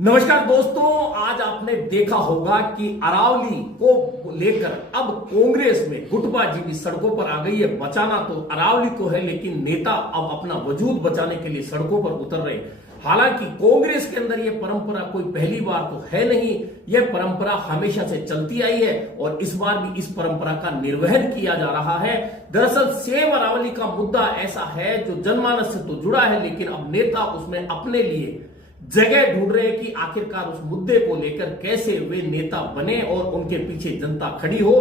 नमस्कार दोस्तों, आज आपने देखा होगा कि अरावली को लेकर अब कांग्रेस में गुटबाजी भी सड़कों पर आ गई है। बचाना तो अरावली को है, लेकिन नेता अब अपना वजूद बचाने के लिए सड़कों पर उतर रहे हैं। हालांकि कांग्रेस के अंदर यह परंपरा कोई पहली बार तो है नहीं, यह परंपरा हमेशा से चलती आई है और इस बार भी इस परंपरा का निर्वहन किया जा रहा है। दरअसल सेव अरावली का मुद्दा ऐसा है जो जनमानस से तो जुड़ा है, लेकिन अब नेता उसमें अपने लिए जगह ढूंढ रहे हैं कि आखिरकार उस मुद्दे को लेकर कैसे वे नेता बने और उनके पीछे जनता खड़ी हो।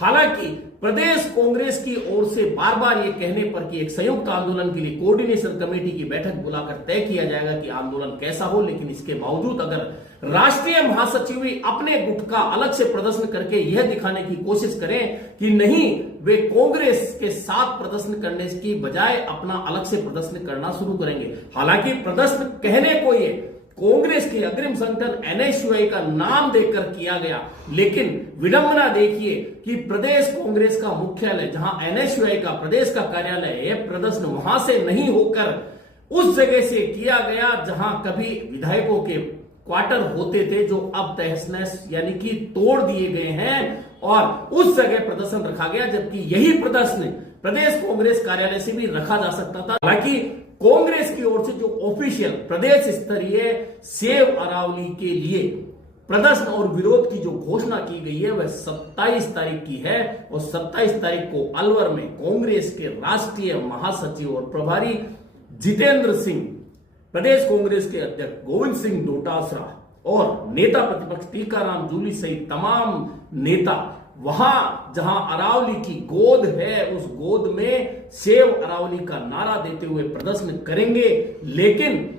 हालांकि प्रदेश कांग्रेस की ओर से बार बार ये कहने पर कि एक संयुक्त आंदोलन के लिए कोऑर्डिनेशन कमेटी की बैठक बुलाकर तय किया जाएगा कि आंदोलन कैसा हो, लेकिन इसके बावजूद अगर राष्ट्रीय महासचिव भी अपने गुट का अलग से प्रदर्शन करके यह दिखाने की कोशिश करें कि नहीं, वे कांग्रेस के साथ प्रदर्शन करने की बजाय अपना अलग से प्रदर्शन करना शुरू करेंगे। हालांकि प्रदर्शन कहने को ये कांग्रेस के अग्रिम संगठन एनएसयूआई का नाम देकर किया गया, लेकिन विडंबना देखिए कि प्रदेश कांग्रेस का मुख्यालय जहां एनएसयूआई का प्रदेश का कार्यालय है, यह प्रदर्शन वहां से नहीं होकर उस जगह से किया गया जहां कभी विधायकों के क्वार्टर होते थे, जो अब तहस नहस यानी कि तोड़ दिए गए हैं, और उस जगह प्रदर्शन रखा गया, जबकि यही प्रदर्शन प्रदेश कांग्रेस कार्यालय से भी रखा जा सकता था। हालांकि कांग्रेस की ओर से जो ऑफिशियल प्रदेश स्तरीय सेव अरावली के लिए प्रदर्शन और विरोध की जो घोषणा की गई है वह 27 तारीख की है, और 27 तारीख को अलवर में कांग्रेस के राष्ट्रीय महासचिव और प्रभारी जितेंद्र सिंह, प्रदेश कांग्रेस के अध्यक्ष गोविंद सिंह डोटासरा और नेता प्रतिपक्ष टीकाराम जूली सहित तमाम नेता वहां जहां अरावली की गोद है उस गोद में सेव अरावली का नारा देते हुए प्रदर्शन करेंगे। लेकिन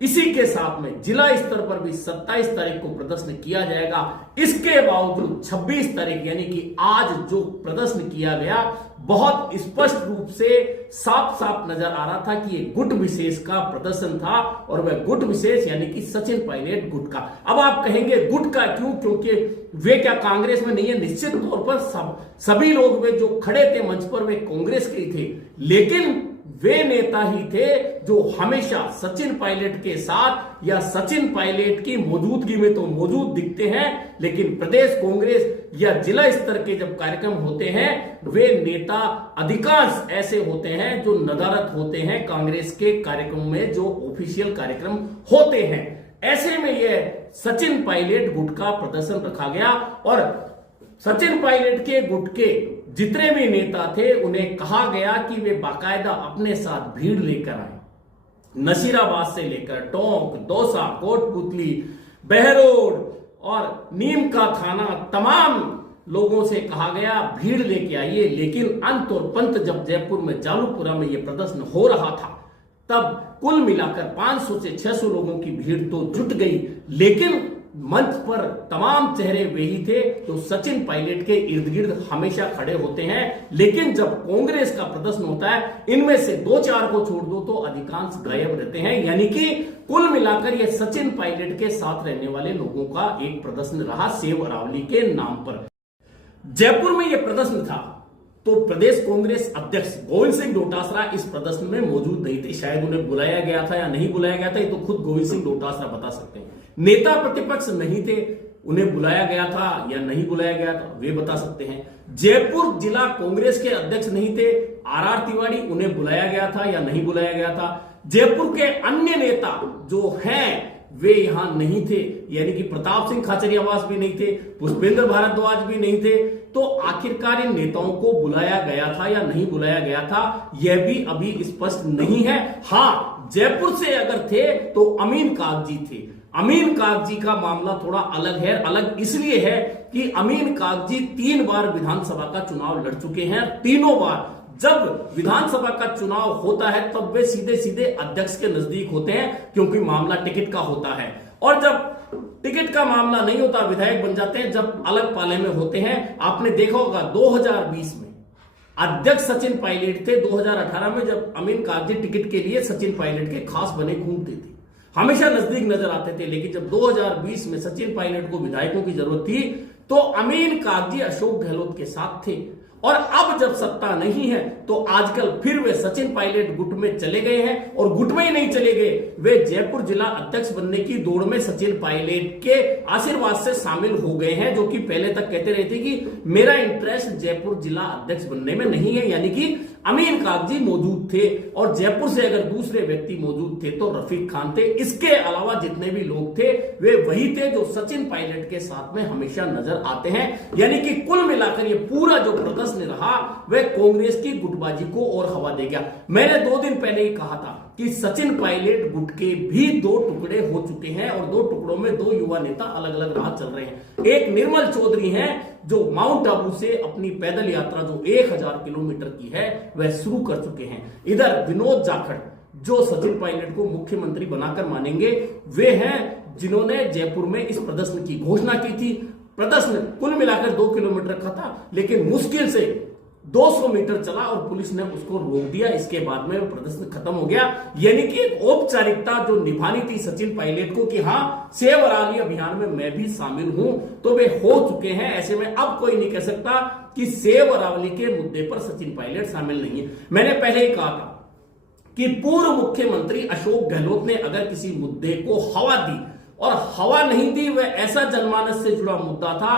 इसी के साथ में जिला स्तर पर भी 27 तारीख को प्रदर्शन किया जाएगा। इसके बावजूद 26 तारीख यानी कि आज जो प्रदर्शन किया गया, बहुत स्पष्ट रूप से साफ साफ नजर आ रहा था कि ये गुट विशेष का प्रदर्शन था, और वह गुट विशेष यानी कि सचिन पायलट गुट का। अब आप कहेंगे गुट का क्यों, क्योंकि वे क्या कांग्रेस में नहीं है? निश्चित तौर पर सभी लोग वे जो खड़े थे मंच पर वे कांग्रेस के ही थे, लेकिन वे नेता ही थे जो हमेशा सचिन पायलट के साथ या सचिन पायलट की मौजूदगी में तो मौजूद दिखते हैं, लेकिन प्रदेश कांग्रेस या जिला स्तर के जब कार्यक्रम होते हैं वे नेता अधिकांश ऐसे होते हैं जो नदारत होते हैं कांग्रेस के कार्यक्रम में, जो ऑफिशियल कार्यक्रम होते हैं। ऐसे में यह सचिन पायलट गुट का प्रदर्शन रखा गया, और सचिन पायलट के गुट के जितने भी नेता थे उन्हें कहा गया कि वे बाकायदा अपने साथ भीड़ लेकर आए। नसीराबाद से लेकर टोंक, दौसा, कोटपुतली, बहरोड और नीम का थाना, तमाम लोगों से कहा गया भीड़ लेके आइए। लेकिन अंत और पंत जब जयपुर में जालूपुरा में यह प्रदर्शन हो रहा था, तब कुल मिलाकर 500 से 600 लोगों की भीड़ तो जुट गई, लेकिन मंच पर तमाम चेहरे वे ही थे तो सचिन पायलट के इर्द गिर्द हमेशा खड़े होते हैं। लेकिन जब कांग्रेस का प्रदर्शन होता है, इनमें से 2-4 को छोड़ दो तो अधिकांश गायब रहते हैं, यानी कि कुल मिलाकर यह सचिन पायलट के साथ रहने वाले लोगों का एक प्रदर्शन रहा सेव अरावली के नाम पर। जयपुर में यह प्रदर्शन था तो प्रदेश कांग्रेस अध्यक्ष गोविंद सिंह डोटासरा इस प्रदर्शन में मौजूद नहीं थे। शायद उन्हें बुलाया गया था या नहीं बुलाया गया था, ये तो खुद गोविंद सिंह डोटासरा बता सकते हैं। नेता प्रतिपक्ष नहीं थे, उन्हें बुलाया गया था या नहीं बुलाया गया था वे बता सकते हैं। जयपुर जिला कांग्रेस के अध्यक्ष नहीं थे आर तिवारी, उन्हें बुलाया गया था या नहीं बुलाया गया था। जयपुर के अन्य नेता जो हैं वे यहां नहीं थे, यानी कि प्रताप सिंह खाचरियावास भी नहीं थे, पुष्पेंद्र भारद्वाज भी नहीं थे। तो आखिरकार इन नेताओं को बुलाया गया था या नहीं बुलाया गया था, यह भी अभी स्पष्ट नहीं है। हां, जयपुर से अगर थे तो अमीन कागजी थे। अमीन कागजी का मामला थोड़ा अलग है। अलग इसलिए है कि अमीन कागजी 3 बार विधानसभा का चुनाव लड़ चुके हैं। तीनों बार जब विधानसभा का चुनाव होता है तब वे सीधे सीधे अध्यक्ष के नजदीक होते हैं, क्योंकि मामला टिकट का होता है, और जब टिकट का मामला नहीं होता विधायक बन जाते हैं जब अलग पाले में होते हैं। आपने देखा होगा 2020 में अध्यक्ष सचिन पायलट थे, 2018 में जब अमीन कागजी टिकट के लिए सचिन पायलट के खास बने घूमते थे, हमेशा नजदीक नजर आते थे। लेकिन जब 2020 में सचिन पायलट को विधायकों की जरूरत थी तो अमीन कागजी अशोक गहलोत के साथ थे, और अब जब सत्ता नहीं है तो आजकल फिर वे सचिन पायलट गुट में चले गए हैं, और गुट में ही नहीं चले गए, वे जयपुर जिला अध्यक्ष बनने की दौड़ में सचिन पायलट के आशीर्वाद से शामिल हो गए हैं, जो कि पहले तक कहते रहते कि मेरा इंटरेस्ट जयपुर जिला अध्यक्ष बनने में नहीं है। यानी कि अमीन कागजी मौजूद थे, और जयपुर से अगर दूसरे व्यक्ति मौजूद थे तो रफीक खान थे। इसके अलावा जितने भी लोग थे वे वही थे जो सचिन पायलट के साथ में हमेशा नजर आते हैं। यानी कि कुल मिलाकर ये पूरा जो प्रदर्शन रहा वह कांग्रेस की गुटबाजी को और हवा दे गया। मैंने 2 दिन पहले ही कहा था कि सचिन पायलट गुट के भी 2 टुकड़े हो चुके हैं, और 2 टुकड़ों में 2 युवा नेता अलग अलग राह चल रहे हैं। एक निर्मल चौधरी हैं जो माउंट आबू से अपनी पैदल यात्रा जो 1000 किलोमीटर की है वह शुरू कर चुके हैं। इधर विनोद जाखड़ जो सचिन पायलट को मुख्यमंत्री बनाकर मानेंगे, वे हैं जिन्होंने जयपुर में इस प्रदर्शन की घोषणा की थी। प्रदर्शन कुल मिलाकर 2 किलोमीटर का था, लेकिन मुश्किल से 200 मीटर चला और पुलिस ने उसको रोक दिया। इसके बाद में प्रदर्शन खत्म हो गया। यानी कि एक औपचारिकता जो निभानी थी सचिन पायलट को कि हाँ सेव अरावली अभियान में मैं भी शामिल हूं, तो वे हो चुके हैं। ऐसे में अब कोई नहीं कह सकता कि सेव अरावली के मुद्दे पर सचिन पायलट शामिल नहीं है। मैंने पहले ही कहा था कि पूर्व मुख्यमंत्री अशोक गहलोत ने अगर किसी मुद्दे को हवा दी, और हवा नहीं दी, वह ऐसा जनमानस से जुड़ा मुद्दा था।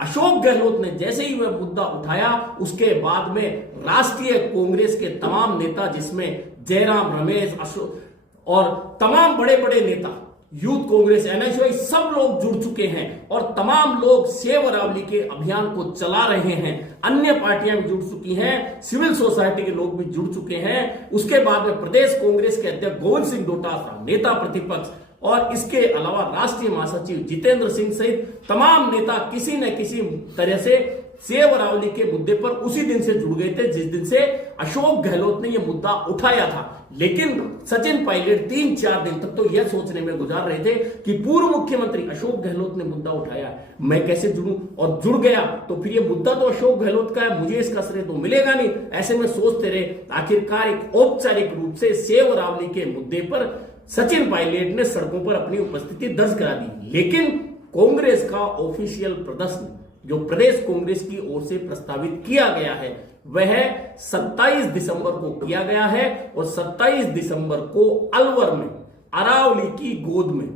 अशोक गहलोत ने जैसे ही वह मुद्दा उठाया, उसके बाद में राष्ट्रीय कांग्रेस के तमाम नेता, जिसमें जयराम रमेश, अशोक और तमाम बड़े बड़े नेता, यूथ कांग्रेस, एनएसयूआई, सब लोग जुड़ चुके हैं, और तमाम लोग सेव अरावली के अभियान को चला रहे हैं। अन्य पार्टियां भी जुड़ चुकी हैं, सिविल सोसाइटी के लोग भी जुड़ चुके हैं। उसके बाद में प्रदेश कांग्रेस के अध्यक्ष गोविंद सिंह डोटासरा, नेता प्रतिपक्ष, और इसके अलावा राष्ट्रीय महासचिव जितेंद्र सिंह सहित तमाम नेता किसी न किसी तरह से सेव अरावली के मुद्दे पर उसी दिन से जुड़ गए थे जिस दिन से अशोक गहलोत ने यह मुद्दा उठाया था। लेकिन सचिन पायलट 3-4 दिन तक तो यह सोचने में गुजार रहे थे कि पूर्व मुख्यमंत्री अशोक गहलोत ने मुद्दा उठाया, मैं कैसे जुड़ूं, और जुड़ गया तो फिर यह मुद्दा तो अशोक गहलोत का है, मुझे इसका श्रेय तो मिलेगा नहीं। ऐसे में सोचते रहे। आखिरकार एक औपचारिक रूप से सेव अरावली के मुद्दे पर सचिन पायलट ने सड़कों पर अपनी उपस्थिति दर्ज करा दी। लेकिन कांग्रेस का ऑफिशियल प्रदर्शन जो प्रदेश कांग्रेस की ओर से प्रस्तावित किया गया है वह 27 दिसंबर को किया गया है, और 27 दिसंबर को अलवर में अरावली की गोद में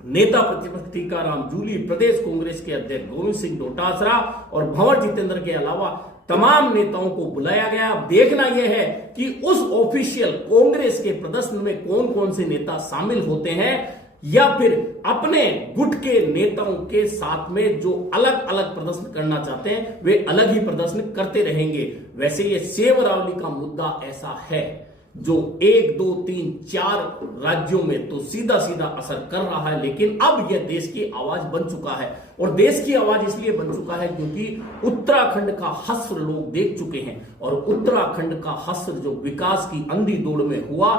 नेता प्रतिपक्ष टीकाराम जूली, प्रदेश कांग्रेस के अध्यक्ष गोविंद सिंह डोटासरा और भंवर जितेंद्र के अलावा तमाम नेताओं को बुलाया गया। अब देखना यह है कि उस ऑफिशियल कांग्रेस के प्रदर्शन में कौन कौन से नेता शामिल होते हैं, या फिर अपने गुट के नेताओं के साथ में जो अलग अलग प्रदर्शन करना चाहते हैं वे अलग ही प्रदर्शन करते रहेंगे। वैसे ये सेव अरावली का मुद्दा ऐसा है जो 1, 2, 3, 4 राज्यों में तो सीधा सीधा असर कर रहा है, लेकिन अब यह देश की आवाज बन चुका है। और देश की आवाज इसलिए बन चुका है क्योंकि उत्तराखंड का हश्र लोग देख चुके हैं, और उत्तराखंड का हश्र जो विकास की अंधी दौड़ में हुआ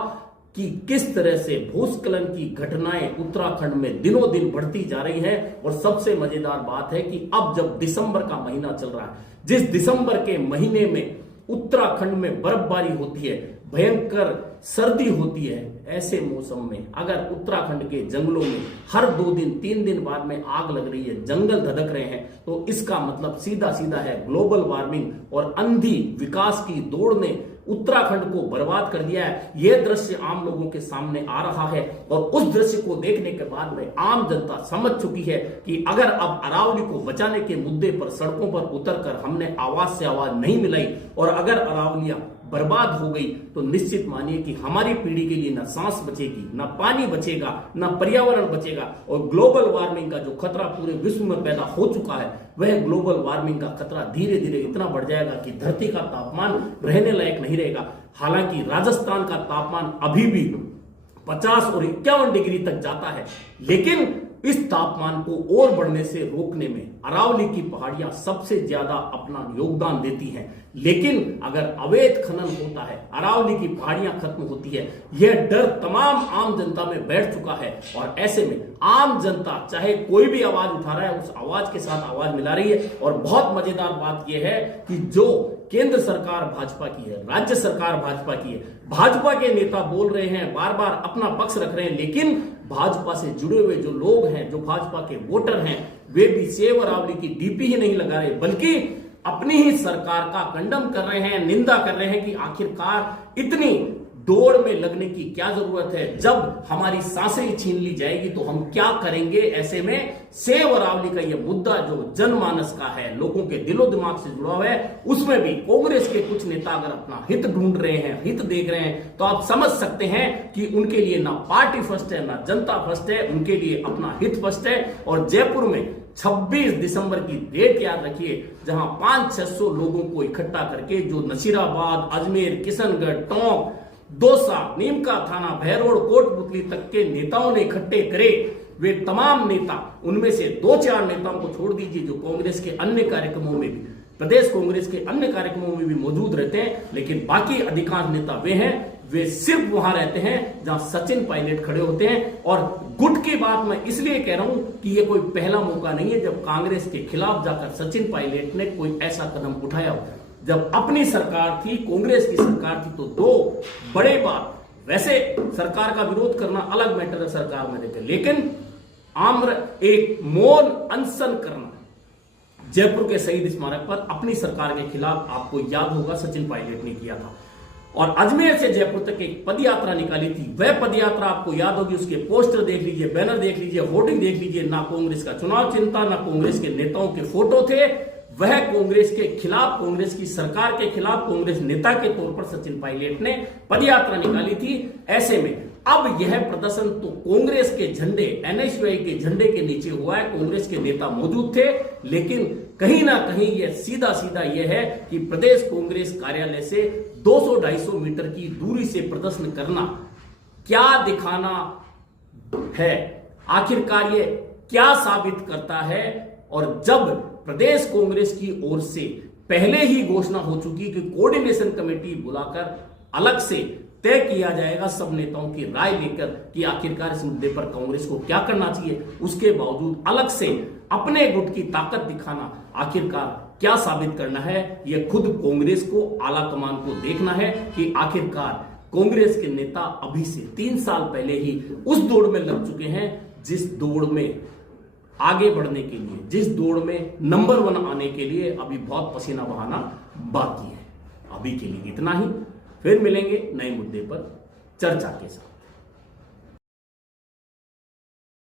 कि किस तरह से भूस्खलन की घटनाएं उत्तराखंड में दिनों दिन बढ़ती जा रही है। और सबसे मजेदार बात है कि अब जब दिसंबर का महीना चल रहा है, जिस दिसंबर के महीने में उत्तराखंड में बर्फबारी होती है, भयंकर सर्दी होती है, ऐसे मौसम में अगर उत्तराखंड के जंगलों में हर 2 दिन 3 दिन बाद में आग लग रही है, जंगल धधक रहे हैं, तो इसका मतलब सीधा सीधा है ग्लोबल वार्मिंग और अंधी विकास की दौड़ ने उत्तराखंड को बर्बाद कर दिया है। यह दृश्य आम लोगों के सामने आ रहा है, और उस दृश्य को देखने के बाद में आम जनता समझ चुकी है कि अगर अब अरावली को बचाने के मुद्दे पर सड़कों पर उतरकर हमने आवाज से आवाज नहीं मिलाई, और अगर अरावलियां बर्बाद हो गई, तो निश्चित मानिए कि हमारी पीढ़ी के लिए ना सांस बचेगी, ना पानी बचेगा, ना पर्यावरण बचेगा। और ग्लोबल वार्मिंग का जो खतरा पूरे विश्व में पैदा हो चुका है, वह ग्लोबल वार्मिंग का खतरा धीरे धीरे इतना बढ़ जाएगा कि धरती का तापमान रहने लायक नहीं रहेगा। हालांकि राजस्थान का तापमान अभी भी 50 और 51 डिग्री तक जाता है, लेकिन इस तापमान को और बढ़ने से रोकने में अरावली की पहाड़ियां सबसे ज्यादा अपना योगदान देती हैं। लेकिन अगर अवैध खनन होता है, अरावली की पहाड़ियां खत्म होती है, यह डर तमाम आम जनता में बैठ चुका है। और ऐसे में आम जनता चाहे कोई भी आवाज उठा रहा है, उस आवाज के साथ आवाज मिला रही है। और बहुत मजेदार बात यह है कि जो केंद्र सरकार भाजपा की है, राज्य सरकार भाजपा की है, भाजपा के नेता बोल रहे हैं, बार बार अपना पक्ष रख रहे हैं, लेकिन भाजपा से जुड़े हुए जो लोग हैं, जो भाजपा के वोटर हैं, वे भी सेव अरावली की डीपी ही नहीं लगा रहे, बल्कि अपनी ही सरकार का कंडम कर रहे हैं, निंदा कर रहे हैं कि आखिरकार इतनी दौड़ में लगने की क्या जरूरत है। जब हमारी सांसें ही छीन ली जाएगी तो हम क्या करेंगे। ऐसे में सेव अरावली का यह मुद्दा जो जनमानस का है, लोगों के दिलो दिमाग से जुड़ा हुआ है, उसमें भी कांग्रेस के कुछ नेता अगर अपना हित ढूंढ रहे हैं, हित देख रहे हैं, तो आप समझ सकते हैं कि उनके लिए ना पार्टी फर्स्ट है, ना जनता फर्स्ट है, उनके लिए अपना हित फर्स्ट है। और जयपुर में 26 दिसंबर की डेट याद रखिए, जहां 500-600 लोगों को इकट्ठा करके जो नसीराबाद, अजमेर, किशनगढ़, टोंक, दौसा, नीमका थाना, भैरोड़, कोटपुतली तक के नेताओं ने इकट्ठे करे। वे तमाम नेता, उनमें से 2-4 नेताओं को छोड़ दीजिए जो कांग्रेस के अन्य कार्यक्रमों में भी, प्रदेश कांग्रेस के अन्य कार्यक्रमों में भी मौजूद रहते हैं, लेकिन बाकी अधिकांश नेता वे हैं, वे सिर्फ वहां रहते हैं जहां सचिन पायलट खड़े होते हैं। और गुट की बात मैं इसलिए कह रहा हूं कि यह कोई पहला मौका नहीं है जब कांग्रेस के खिलाफ जाकर सचिन पायलट ने कोई ऐसा कदम उठाया हो। जब अपनी सरकार थी, कांग्रेस की सरकार थी, तो 2 बड़े बात, वैसे सरकार का विरोध करना अलग मैटर है सरकार में रहकर, लेकिन आम्र एक मौन अनशन करना जयपुर के शहीद स्मारक पर अपनी सरकार के खिलाफ, आपको याद होगा सचिन पायलट ने किया था। और अजमेर से जयपुर तक एक पदयात्रा निकाली थी, वह पदयात्रा आपको याद होगी, उसके पोस्टर देख लीजिए, बैनर देख लीजिए, होर्डिंग देख लीजिए, ना कांग्रेस का चुनाव चिंता, ना कांग्रेस के नेताओं के फोटो थे। वह कांग्रेस के खिलाफ, कांग्रेस की सरकार के खिलाफ, कांग्रेस नेता के तौर पर सचिन पायलट ने पदयात्रा निकाली थी। ऐसे में अब यह प्रदर्शन तो कांग्रेस के झंडे, एनएसयूआई के झंडे के नीचे हुआ है, कांग्रेस के नेता मौजूद थे, लेकिन कहीं ना कहीं यह सीधा सीधा यह है कि प्रदेश कांग्रेस कार्यालय से 200-250 मीटर की दूरी से प्रदर्शन करना क्या दिखाना है, आखिरकार ये क्या साबित करता है। और जब प्रदेश कांग्रेस की ओर से पहले ही घोषणा हो चुकी कि कोऑर्डिनेशन कमेटी बुलाकर अलग से तय किया जाएगा सब नेताओं की राय लेकर कि आखिरकार इस मुद्दे पर कांग्रेस को क्या करना चाहिए, उसके बावजूद अलग से अपने गुट की ताकत दिखाना आखिरकार क्या साबित करना है, यह खुद कांग्रेस को, आला कमान को देखना है कि आखिरकार कांग्रेस के नेता अभी से 3 साल पहले ही उस दौड़ में लग चुके हैं जिस दौड़ में आगे बढ़ने के लिए, जिस दौड़ में नंबर 1 आने के लिए अभी बहुत पसीना बहाना बाकी है। अभी के लिए इतना ही, फिर मिलेंगे नए मुद्दे पर चर्चा के साथ।